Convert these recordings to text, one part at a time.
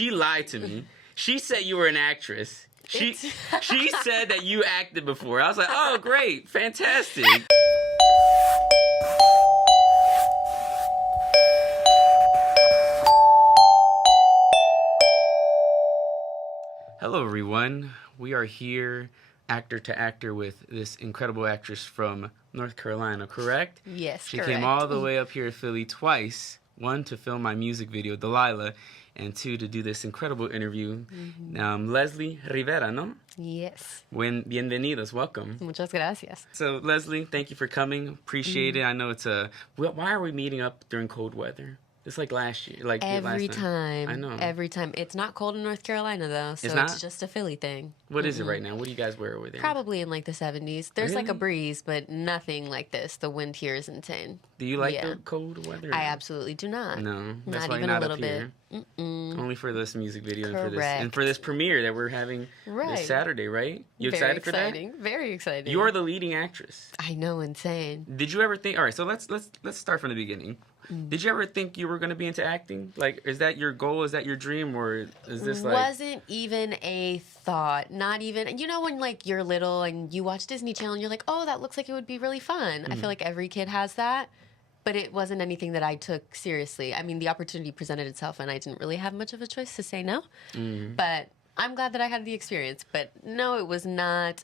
she lied to me. She said you were an actress. She said that you acted before. I was like, oh, great, fantastic. Hello, everyone. We are here, actor to actor, with this incredible actress from North Carolina, correct? Yes, She correct. came all the way up here to Philly twice. One, to film my music video, Delilah, and two, to do this incredible interview. Leslie Rivera, ¿no? Yes. Bienvenidos, welcome. Muchas gracias. So, Leslie, thank you for coming. Appreciate it. I know it's why are we meeting up during cold weather? It's like last year. Every time. I know. Every time. It's not cold in North Carolina, though, so it's just a Philly thing. What is it right now? What do you guys wear over there? Probably in like the 70s. There's like a breeze, but nothing like this. The wind here is insane. Do you like the cold weather? I absolutely do not. No. That's not why even you're not a little up here. bit. Only for this music video Correct. and for this premiere that we're having this Saturday, right? You excited for that? Very exciting. You're the leading actress. I know, insane. Did you ever think? All right, so let's start from the beginning. Did you ever think you were going to be into acting? Like, is that your goal? Is that your dream? Or is this like... Wasn't even a thought. Not even... You know when, like, you're little and you watch Disney Channel and you're like, oh, that looks like it would be really fun. I feel like every kid has that. But it wasn't anything that I took seriously. I mean, the opportunity presented itself and I didn't really have much of a choice to say no. But I'm glad that I had the experience. But no, it was not...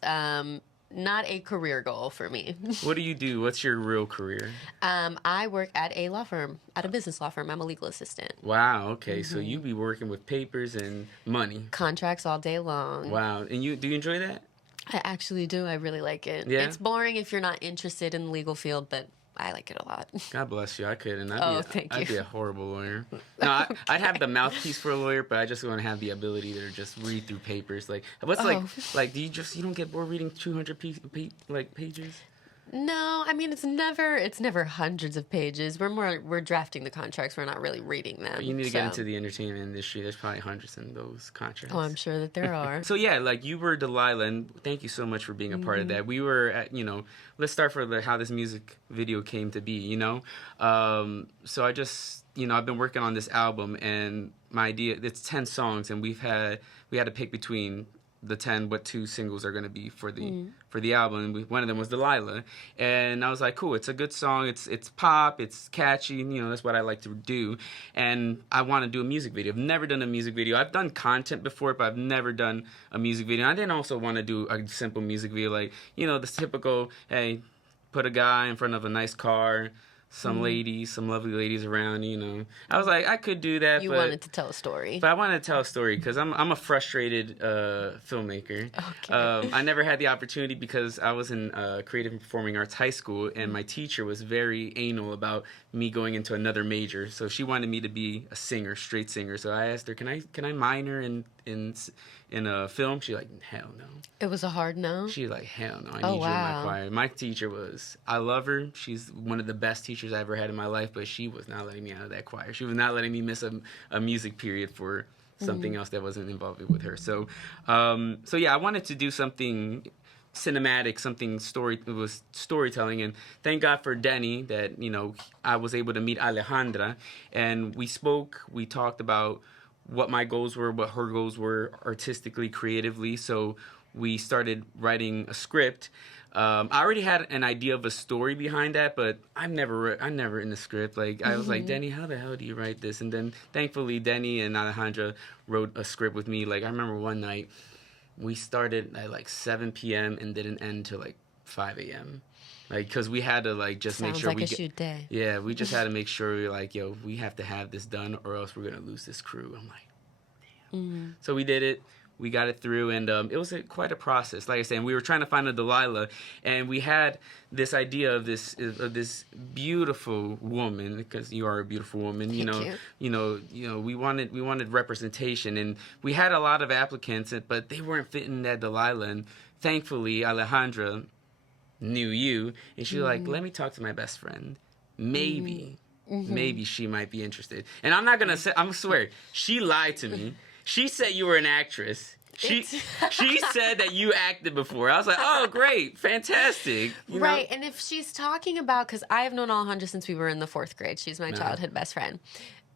not a career goal for me. What do you do? What's your real career? I work at a law firm, at a business law firm. I'm a legal assistant. Wow, okay. So you be working with papers and money. Contracts all day long. Wow. And do you enjoy that? I actually do. I really like it. Yeah? It's boring if you're not interested in the legal field, but I like it a lot. God bless you. I couldn't. Thank you. I'd be a horrible lawyer. No, I'd have the mouthpiece for a lawyer, but I just want to have the ability to just read through papers. Like, what's like? Do you don't get bored reading 200 pages? No, I mean it's never hundreds of pages. We're drafting the contracts. We're not really reading them. You need to get into the entertainment industry. There's probably hundreds in those contracts. Oh, I'm sure that there are. So yeah, like you were Delilah, and thank you so much for being a part of that. We were at, let's start for how this music video came to be. So I just I've been working on this album, and my idea, it's 10 songs, and we had to pick between the 10 what 2 singles are going to be for the album, and one of them was Delilah, and I was like, cool, it's a good song, it's pop, it's catchy, that's what I like to do, and I want to do a music video. I've never done a music video. I've done content before, but I've never done a music video. I didn't also want to do a simple music video, like the typical, hey, put a guy in front of a nice car, some ladies, some lovely ladies around, I was like, I could do that. You wanted to tell a story. But I wanted to tell a story because I'm a frustrated filmmaker. Okay. I never had the opportunity because I was in creative and performing arts high school, and my teacher was very anal about me going into another major. So she wanted me to be a singer, straight singer. So I asked her, can I minor in a film? She's like, hell no. It was a hard no? She's like, hell no, I need you in my choir. My teacher I love her. She's one of the best teachers I ever had in my life, but she was not letting me out of that choir. She was not letting me miss a music period for something else that wasn't involved with her. So yeah, I wanted to do something cinematic, something storytelling, and thank God for Denny that I was able to meet Alejandra, and we talked about what my goals were, what her goals were artistically, creatively. So we started writing a script. I already had an idea of a story behind that, but I'm never in the script. Like I was like, Denny, how the hell do you write this? And then thankfully Denny and Alejandra wrote a script with me. Like I remember one night we started at like 7 p.m. and didn't end till like 5 a.m. Like, cause we had to like just make sure we get... shoot day. Yeah, we just had to make sure we were like, yo, we have to have this done or else we're gonna lose this crew. I'm like, damn. So we did it. We got it through, and it was quite a process. Like I said, we were trying to find a Delilah, and we had this idea of this beautiful woman, because you are a beautiful woman. We wanted representation, and we had a lot of applicants, but they weren't fitting that Delilah. And thankfully, Alejandra knew you, and she was like, let me talk to my best friend. Maybe she might be interested. And I'm not gonna say, I'm swear, she lied to me. She said you were an actress. She said that you acted before. I was like, oh, great, fantastic. Right, and if she's talking about, because I have known Alejandra since we were in the 4th grade. She's my childhood best friend.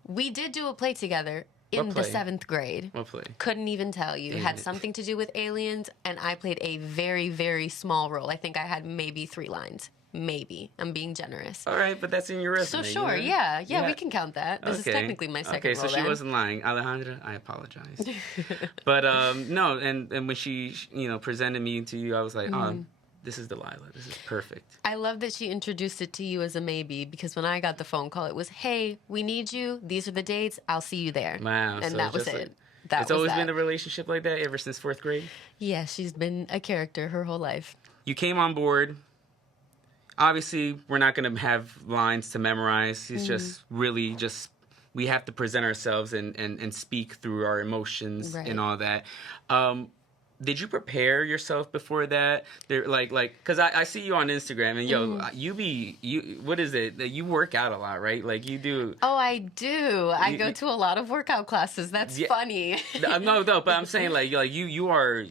We did do a play together. in the 7th grade. What play? Couldn't even tell you. It had something to do with aliens, and I played a very, very small role. I think I had maybe 3 lines. Maybe. I'm being generous. All right, but that's in your resume. So sure, yeah, we can count that. This is technically my second role. Okay, so she wasn't lying. Alejandra, I apologize. But no, and when she, presented me to you, I was like, oh, this is Delilah. This is perfect. I love that she introduced it to you as a maybe, because when I got the phone call, it was, hey, we need you. These are the dates. I'll see you there. Wow. And so that was it. It's always been a relationship like that ever since 4th grade? Yeah, she's been a character her whole life. You came on board. Obviously, we're not going to have lines to memorize. It's just really we have to present ourselves and speak through our emotions and all that. Did you prepare yourself before that? Because I see you on Instagram and what is it? You work out a lot, right? Like you do. Oh, I do. I go to a lot of workout classes. That's funny. No, but I'm saying you are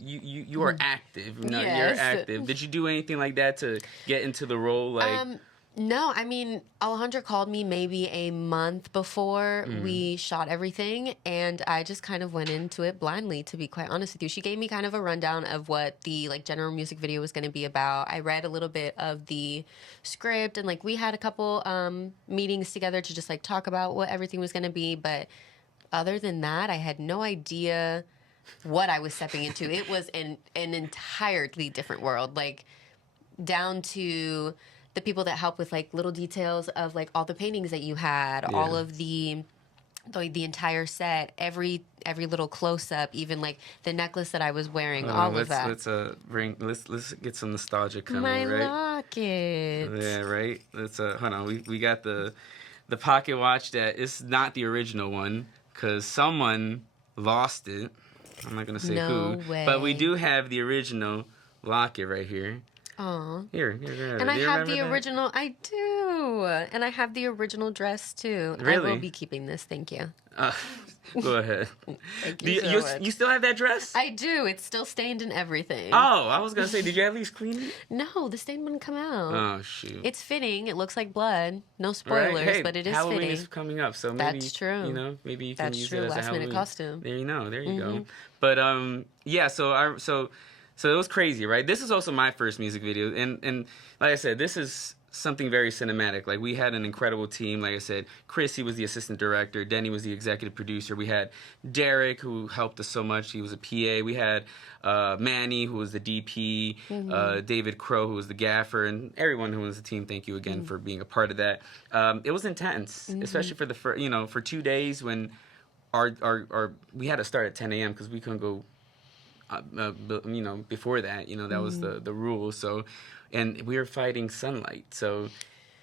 active. Yes. You're active. Did you do anything like that to get into the role? No, I mean, Alejandra called me maybe a month before we shot everything, and I just kind of went into it blindly, to be quite honest with you. She gave me kind of a rundown of what the general music video was going to be about. I read a little bit of the script, and we had a couple meetings together to just talk about what everything was going to be, but other than that, I had no idea what I was stepping into. It was an entirely different world, down to the people that help with little details of all the paintings that you had, all of the entire set, every little close up, even the necklace that I was wearing, all of that. Let's get some nostalgia coming, My right? locket. Yeah, right. Let's hold on. We got the pocket watch that is not the original one because someone lost it. I'm not gonna say who, but we do have the original locket right here. Aw. Here. And I have the original. I do. And I have the original dress, too. Really? I will be keeping this. Thank you. Go ahead. Thank you so much. You still have that dress? I do. It's still stained and everything. Oh, I was going to say, did you at least clean it? No, the stain wouldn't come out. Oh, shoot. It's fitting. It looks like blood. No spoilers, right? Hey, but it is Halloween fitting. is coming up, so maybe That's true. Maybe you can use it as a Last Halloween minute costume. There you go. But yeah, so it was crazy, right? This is also my first music video, and like I said, this is something very cinematic. We had an incredible team. Like I said, Chris, he was the assistant director. Denny was the executive producer. We had Derek, who helped us so much. He was a PA. We had Manny, who was the DP. David Crow, who was the gaffer, and everyone who was the team. Thank you again for being a part of that. It was intense, especially for for 2 days when our we had to start at 10 a.m. because we couldn't go. Before that, that was the rule. So, and we were fighting sunlight. So,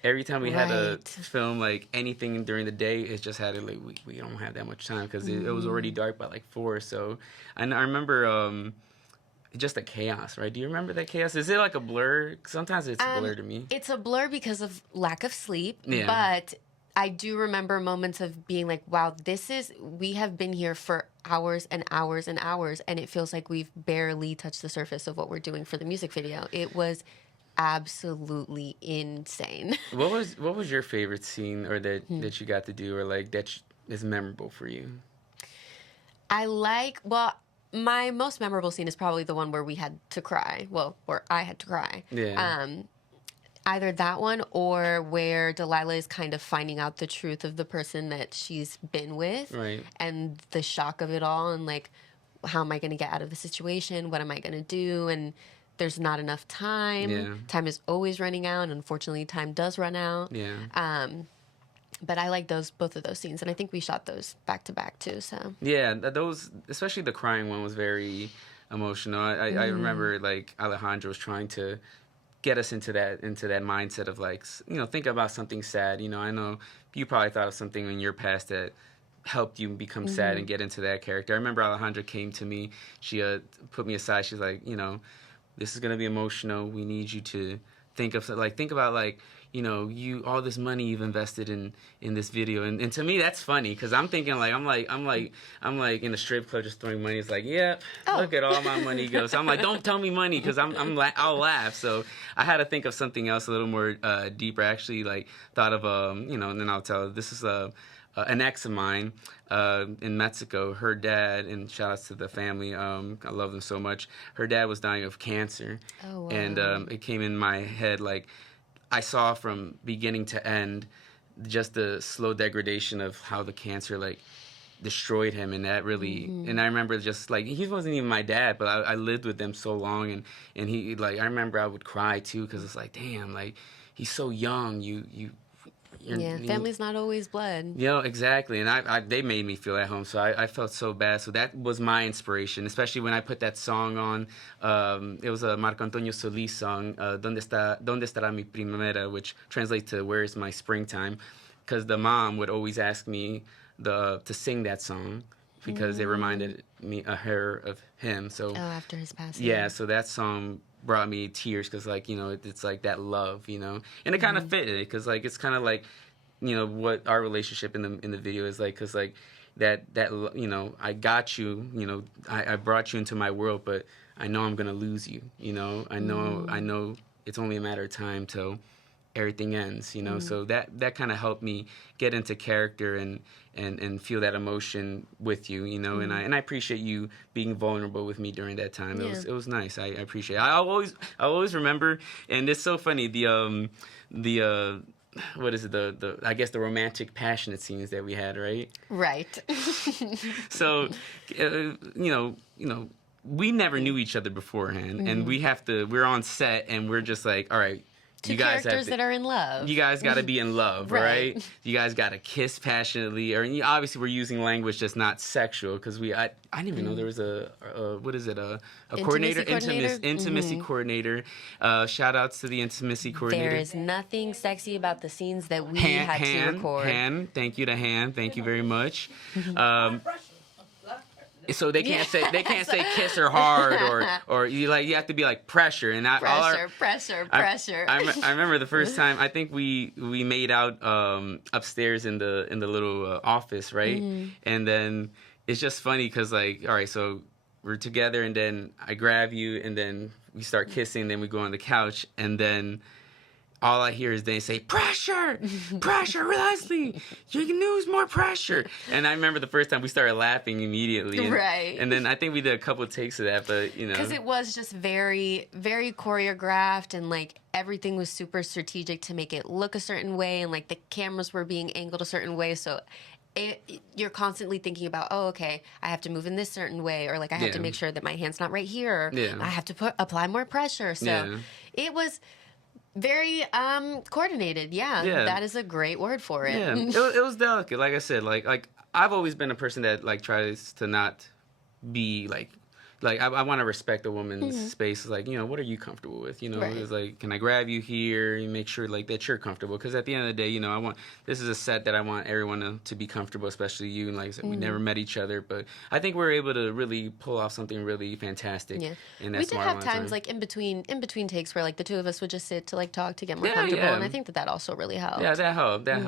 every time we had to film anything during the day, it just had to we don't have that much time because it was already dark by 4. So, and I remember just the chaos, right? Do you remember that chaos? Is it a blur? Sometimes it's a blur to me. It's a blur because of lack of sleep, yeah. But I do remember moments of being wow, we have been here for hours and hours and hours, and it feels like we've barely touched the surface of what we're doing for the music video. It was absolutely insane. What was your favorite scene or that you got to do or that is memorable for you? My most memorable scene is probably the one where we had to cry. Well, where I had to cry. Yeah. Either that one or where Delilah is kind of finding out the truth of the person that she's been with. Right. And the shock of it all and how am I going to get out of the situation? What am I going to do? And there's not enough time. Yeah. Time is always running out. And unfortunately, time does run out. Yeah. But I like both of those scenes. And I think we shot those back to back too. So yeah, those, especially the crying one was very emotional. I remember Alejandro was trying to get us into that mindset of think about something sad. I know you probably thought of something in your past that helped you become sad and get into that character. I remember Alejandra came to me. She put me aside. She's like, this is gonna be emotional. We need you to think about you all this money you've invested in this video, and to me that's funny because I'm thinking I'm like in a strip club just throwing money. It's look at all my money goes. So I'm don't tell me money because I'll laugh. So I had to think of something else a little more deeper. I actually thought of and then I'll tell this is an ex of mine in Mexico. Her dad, and shout outs to the family. I love them so much. Her dad was dying of cancer, Oh, wow. and it came in my head like I saw from beginning to end just the slow degradation of how the cancer like destroyed him, and that really and I remember just like he wasn't even my dad, but I lived with him so long, and he like I remember I would cry too because it's like damn, like he's so young, family's not always blood. Exactly, and I they made me feel at home, so I felt so bad. So that was my inspiration, especially when I put that song on. It was a Marco Antonio Solís song, Donde estará mi primavera, which translates to Where is my springtime, because the mom would always ask me to sing that song because it reminded me her of him. So after his passing. Yeah, so that song brought me tears because like it's like that love, and it kind of fitted it because like it's kind of like what our relationship in the video is like, because like that I got you, I brought you into my world, but I know I'm gonna lose you, I know it's only a matter of time till everything ends, so that kind of helped me get into character and feel that emotion with you, and I appreciate you being vulnerable with me during that time. It was nice. I appreciate it. I always remember, and it's so funny, the what is it, the I guess the romantic passionate scenes that we had, right? So we never knew each other beforehand, and we're on set and we're just like, all right, Two characters that are in love. You guys got to be in love, right? You guys got to kiss passionately, or obviously we're using language that's not sexual because I didn't even know there was a coordinator, intimacy coordinator. Shout outs to the intimacy coordinator. There is nothing sexy about the scenes that we had to record. Thank you to Han. Thank you very much. So they can't say kiss her hard or you have to be like pressure and pressure. I remember the first time I think we made out upstairs in the little office, right? And then it's just funny because like, all right, so we're together and then I grab you and then we start kissing, then we go on the couch and then all I hear is they say, pressure, Leslie, you can use more pressure. And I remember the first time we started laughing immediately. Right. And then I think we did a couple of takes of that, but because it was just very, very choreographed and like everything was super strategic to make it look a certain way. And like the cameras were being angled a certain way. So you're constantly thinking about, oh, okay, I have to move in this certain way. Or like I have to make sure that my hand's not right here. Or I have to apply more pressure. So it was very coordinated. Yeah, that is a great word for it. Yeah, it was delicate. Like I said, like I've always been a person that like tries to not be like I want to respect a woman's space. Like, what are you comfortable with? It's like, can I grab you here and make sure like that you're comfortable? Because at the end of the day, this is a set that I want everyone to be comfortable, especially you. And like I said, we never met each other, but I think we're able to really pull off something really fantastic. Yeah, we did have times like in between takes where like the two of us would just sit to like talk to get more comfortable, and I think that also really helped. Yeah, that helped. And,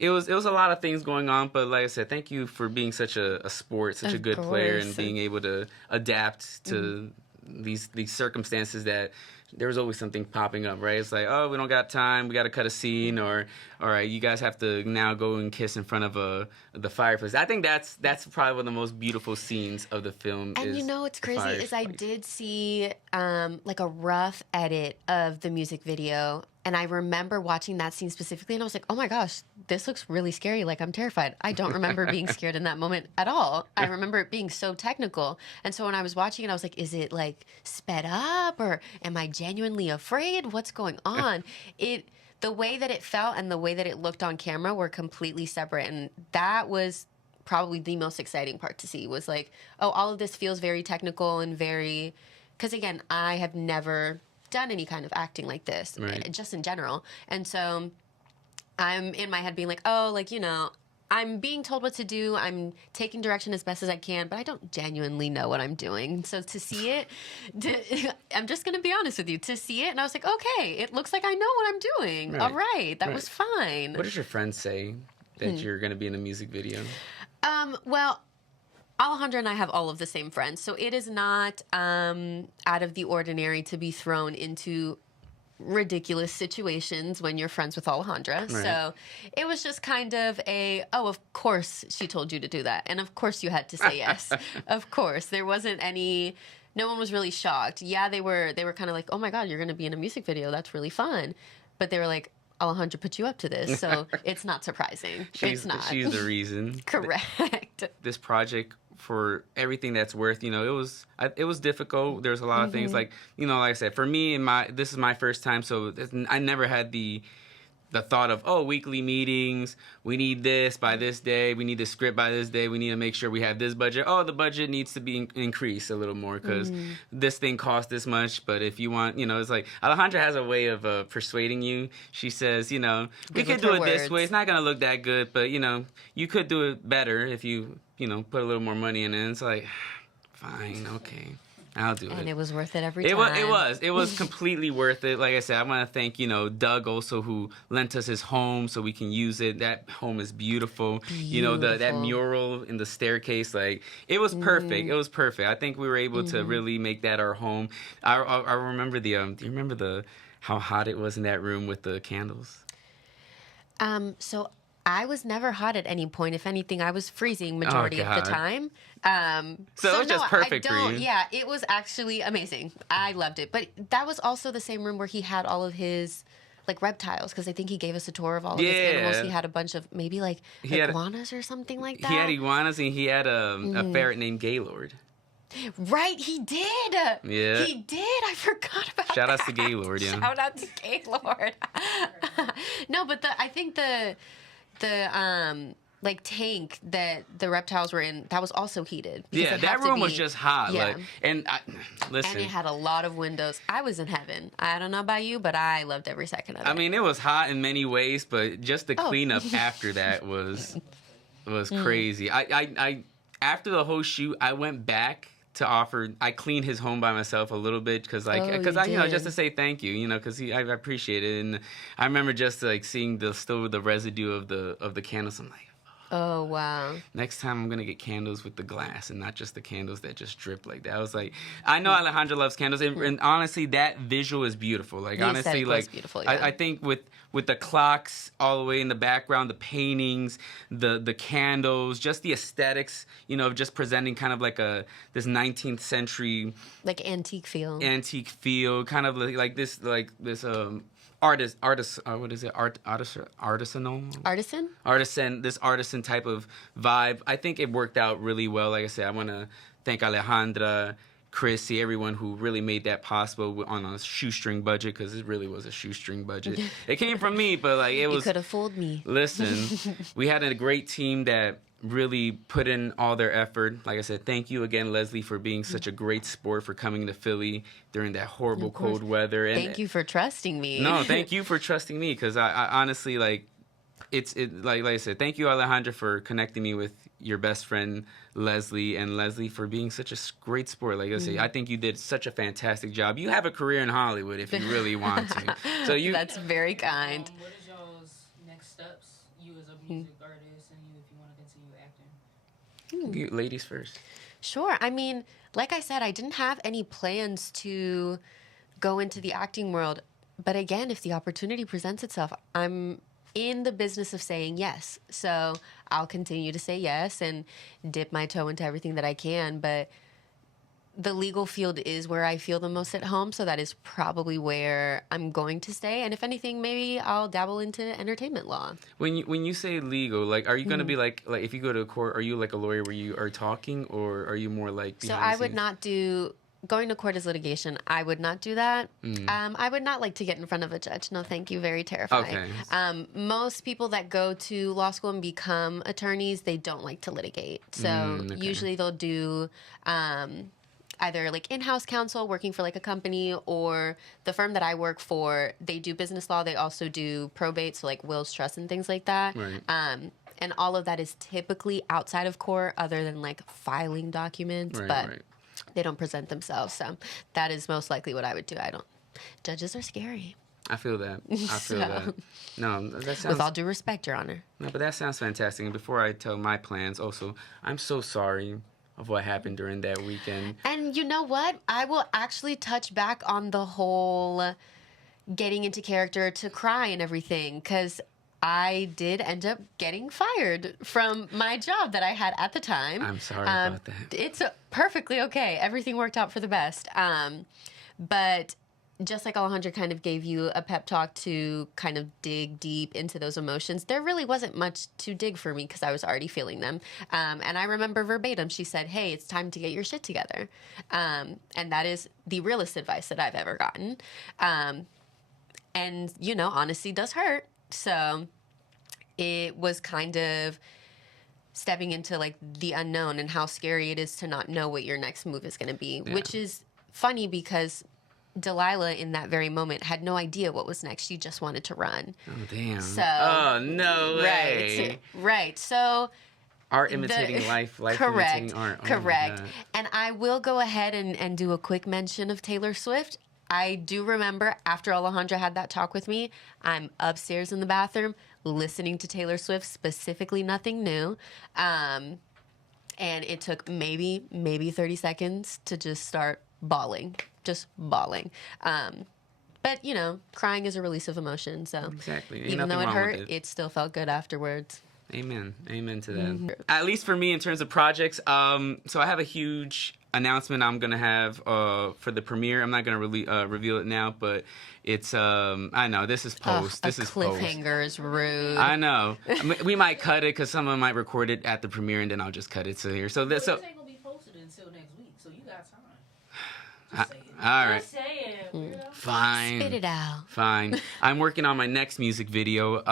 it was a lot of things going on, but like I said, thank you for being such a sport, such a good player, and being able to adapt to these circumstances that there was always something popping up, right? It's like, oh, we don't got time, we got to cut a scene, or all right, you guys have to now go and kiss in front of the fireplace. I think that's probably one of the most beautiful scenes of the film. And what's crazy is I did see like a rough edit of the music video. And I remember watching that scene specifically, and I was like, oh my gosh, this looks really scary. Like, I'm terrified. I don't remember being scared in that moment at all. I remember it being so technical. And so when I was watching it, I was like, is it like sped up or am I genuinely afraid? What's going on? The way that it felt and the way that it looked on camera were completely separate. And that was probably the most exciting part to see, was like, oh, all of this feels very technical and very, because again, I have never done any kind of acting like this, just in general. And so I'm in my head being like, oh, like, I'm being told what to do. I'm taking direction as best as I can, but I don't genuinely know what I'm doing. So to see it, I'm just going to be honest with you, to see it, and I was like, okay, it looks like I know what I'm doing. Right. All right, that was fine. What did your friends say that you're going to be in a music video? Well, Alejandra and I have all of the same friends, so it is not out of the ordinary to be thrown into ridiculous situations when you're friends with Alejandra. Right. So it was just kind of of course she told you to do that. And of course you had to say yes. Of course. There wasn't no one was really shocked. Yeah, they were kind of like, oh my God, you're going to be in a music video. That's really fun. But they were like, Alejandra put you up to this. So it's not surprising. It's not. She's the reason. Correct. This project, for everything that's worth, it was difficult. There's a lot of things like I said, for me, this is my first time, so I never had the thought of weekly meetings. We need this by this day. We need the script by this day. We need to make sure we have this budget. The budget needs to be increased a little more because this thing costs this much. But if you want, it's like Alejandra has a way of persuading you. She says, we could do it this way. It's not gonna look that good, but you could do it better if you put a little more money in it. And it's like, fine, okay. I'll do it. And it was worth it every time. It was completely worth it. Like I said, I want to thank, Doug also, who lent us his home so we can use it. That home is beautiful. That mural in the staircase, like, it was perfect. It was perfect. I think we were able to really make that our home. I remember do you remember how hot it was in that room with the candles? So I was never hot at any point. If anything, I was freezing majority of the time. So it was just perfect for you. Yeah, it was actually amazing. I loved it. But that was also the same room where he had all of his reptiles, because I think he gave us a tour of all of his animals. He had a bunch of maybe iguanas or something like that. He had iguanas, and he had a ferret named Gaylord. Right, he did. Yeah. He did. I forgot about Shout that. out to Gaylord, yeah. Shout out to Gaylord. No, but I think the tank that the reptiles were in, that was also heated. Yeah, that room was just hot. Yeah. Listen. And it had a lot of windows. I was in heaven. I don't know about you, but I loved every second of it. I mean, it was hot in many ways, but just the cleanup after that was crazy. I after the whole shoot, I went back to offer. I cleaned his home by myself a little bit because just to say thank you, because I appreciate it. And I remember just seeing the residue of the candles. I'm like, oh wow! Next time I'm gonna get candles with the glass and not just the candles that just drip like that. I was like, I know Alejandra loves candles, and honestly, that visual is beautiful. Like, honestly, beautiful, yeah. I think with the clocks all the way in the background, the paintings, the candles, just the aesthetics, just presenting kind of this 19th century antique feel, kind of like this artisanal this artisan type of vibe. I think it worked out really well. Like I said, I want to thank Alejandra, Chrissy, everyone who really made that possible on a shoestring budget, because it really was a shoestring budget. It came from me, but it was. You could have fooled me. Listen, we had a great team that really put in all their effort. Like I said, thank you again, Leslie, for being such a great sport, for coming to Philly during that horrible cold weather. And thank you for trusting me. No, thank you for trusting me, because I honestly like I said, thank you, Alejandra, for connecting me with your best friend Leslie, and Leslie for being such a great sport. Like I say, I think you did such a fantastic job. You have a career in Hollywood if you really want to. So that's very kind. What is y'all's next steps? You as a music artist, and you if you want to continue acting. You, ladies first. Sure. I mean, like I said, I didn't have any plans to go into the acting world. But again, if the opportunity presents itself, I'm in the business of saying yes. So I'll continue to say yes and dip my toe into everything that I can. But the legal field is where I feel the most at home. So that is probably where I'm going to stay. And if anything, maybe I'll dabble into entertainment law. When you say legal, are you going to be like if you go to court, are you a lawyer where you are talking, or are you more behind So I would not do... Going to court is litigation. I would not do that. I would not like to get in front of a judge. No, thank you. Very terrifying. Okay. Most people that go to law school and become attorneys, they don't like to litigate. So usually they'll do either in-house counsel, working for a company, or the firm that I work for, they do business law. They also do probate, so wills, trusts, and things like that. Right. And all of that is typically outside of court, other than filing documents. Right. They don't present themselves, so that is most likely what I would do. Judges are scary. I feel that. That. No, that sounds... With all due respect, Your Honor. No, but that sounds fantastic. And before I tell my plans, also, I'm so sorry of what happened during that weekend. And you know what? I will actually touch back on the whole getting into character to cry and everything, because I did end up getting fired from my job that I had at the time. I'm sorry about that. It's perfectly okay. Everything worked out for the best. But just like Alejandra kind of gave you a pep talk to kind of dig deep into those emotions, there really wasn't much to dig for me because I was already feeling them. And I remember verbatim, she said, hey, it's time to get your shit together. And that is the realest advice that I've ever gotten. And, you know, honesty does hurt. So it was kind of stepping into like the unknown and how scary it is to not know what your next move is going to be, which is funny because Delilah in that very moment had no idea what was next. She just wanted to run. Oh, damn. So, oh, no way. Right. So art imitating life imitating art. Oh, correct. And I will go ahead and do a quick mention of Taylor Swift. I do remember after Alejandra had that talk with me, I'm upstairs in the bathroom listening to Taylor Swift, specifically Nothing New. And it took maybe 30 seconds to just start bawling. Just bawling. But, you know, crying is a release of emotion. So exactly. even though it hurt, it still felt good afterwards. Amen to that. At least for me in terms of projects. So I have a huge announcement I'm going to have for the premiere. I'm not going to reveal it now, but it's, I know, this is post. This is cliffhanger is rude. I know. I mean, we might cut it because someone might record it at the premiere and then I'll just cut it to here. So this... This ain't going to be posted until next week, so you got time. Just say it. All right. Just say it. Fine. Spit it out. Fine. I'm working on my next music video.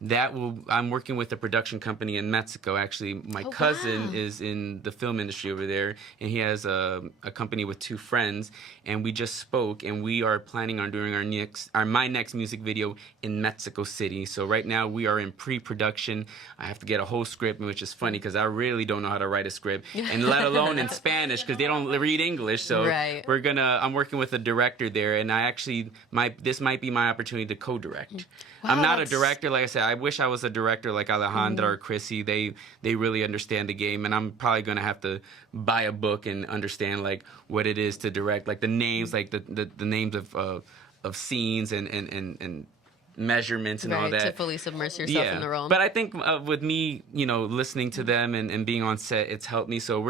I'm working with a production company in Mexico. Actually, my cousin is in the film industry over there, and he has a company with two friends. And we just spoke, and we are planning on doing my next music video in Mexico City. So right now we are in pre-production. I have to get a whole script, which is funny because I really don't know how to write a script, and let alone in Spanish because they don't read English. So I'm working with a director there, and this might be my opportunity to co-direct. Wow, I'm not a director, like I said. I wish I was a director like Alejandra or Chrissy. They really understand the game, and I'm probably gonna have to buy a book and understand like what it is to direct, like the names, like the names of scenes and measurements and all that. To fully submerge yourself in the role. But I think with me, you know, listening to them and being on set, it's helped me. So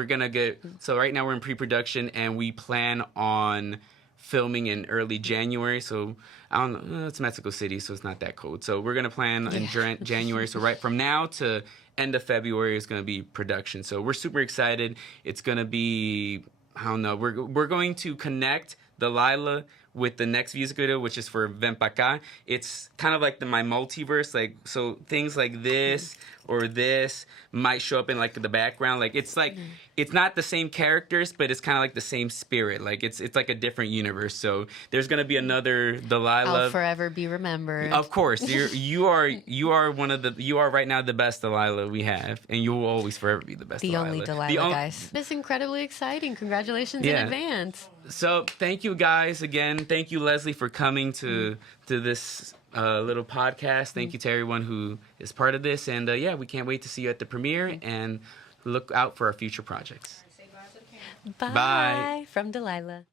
so right now we're in pre-production, and we plan on filming in early January. So I don't know, it's Mexico City, so it's not that cold. So we're gonna plan in January. So right from now to end of February is gonna be production. So we're super excited. It's gonna be, I don't know, we're going to connect Delilah with the next music video, which is for Ven Pa' Acá. It's kind of like my multiverse, like, so things like this or this might show up in like the background. Like it's not the same characters, but it's kind of like the same spirit. Like it's like a different universe. So there's gonna be another Delilah. I'll forever be remembered. Of course, you are right now the best Delilah we have, and you will always forever be the best. The Delilah. only Delilah, guys. It's incredibly exciting. Congratulations in advance. So thank you guys again. Thank you, Leslie, for coming to this little podcast. Thank you to everyone who is part of this, and we can't wait to see you at the premiere and look out for our future projects. Bye. From Delilah.